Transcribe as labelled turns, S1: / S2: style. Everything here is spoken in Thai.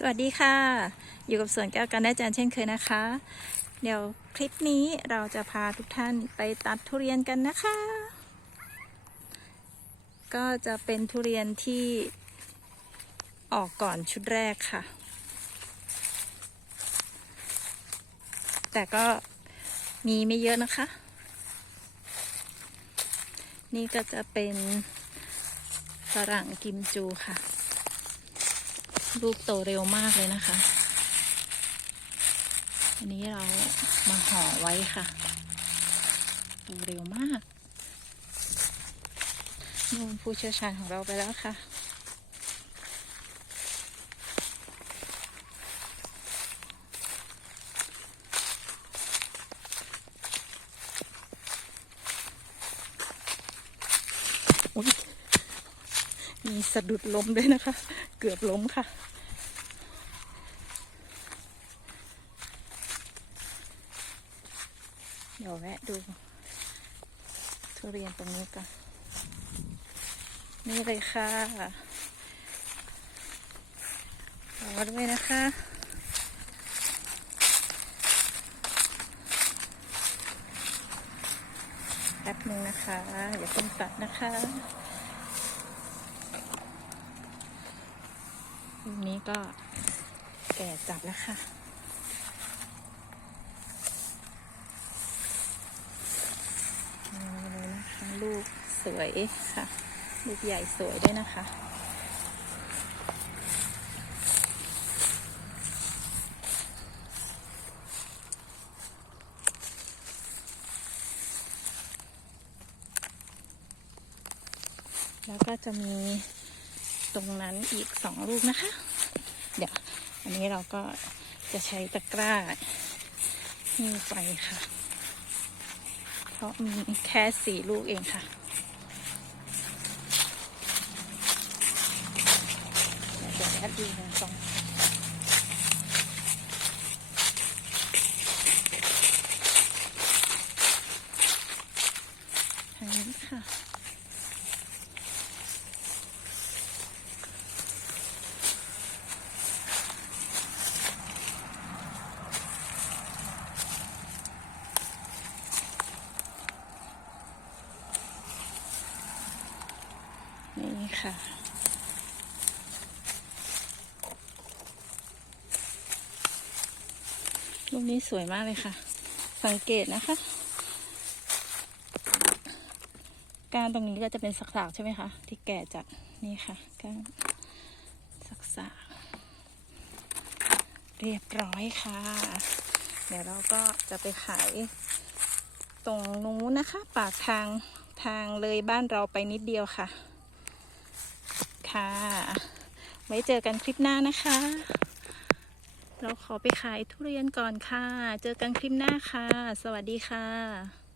S1: สวัสดีค่ะ อยู่กับสวนแก้วกันได้จานเช่นเคยนะคะ เดี๋ยวคลิปนี้เราจะพาทุกท่านไปตัดทุเรียนกันนะคะ ก็จะเป็นทุเรียนที่ออกก่อนชุดแรกค่ะ แต่ก็มีไม่เยอะนะคะ นี่ก็จะเป็นฝรั่งกิมจูค่ะ ลูกโตเร็วมากเลยนะคะ อันนี้เรามาห่อไว้ค่ะโตเร็วมากนู่นผู้เชี่ยวชาญของเราไปแล้วค่ะอุ๊ย มีสะดุดล้มด้วยนะคะ เกือบล้มค่ะ เดี๋ยวแวะดู ทุเรียนตรงนี้กันนี่เลยค่ะรอด้วยนะคะแป๊บนึงนะคะ อย่าเพิ่งตัดนะคะ ลูกนี้ก็แก่จับแล้วค่ะนี่เลยนะคะลูกสวยค่ะ ลูกใหญ่สวยด้วยนะคะแล้วก็จะมี รงนั้นอีกสองลูกนะคะ เดี๋ยว อันนี้เราก็จะใช้ตะกร้านี่ไปค่ะ เพราะมีแค่สี่ลูกเองค่ะเดี๋ยวแอดดูนะสองทางนี้ค่ะ นี่ค่ะ ลูกนี้สวยมากเลยค่ะ สังเกตนะคะการตรงนี้ก็จะเป็นสักๆใช่ไหมคะ ที่แก่จัดนี่ค่ะการสักๆเรียบร้อยค่ะ เดี๋ยวเราก็จะไปขายตรงนู้นนะคะ ปากทางทางเลยบ้านเราไปนิดเดียวค่ะ ค่ะ ไว้เจอกันคลิปหน้านะคะ เราขอไปขายทุเรียนก่อนค่ะ เจอกันคลิปหน้าค่ะ สวัสดีค่ะ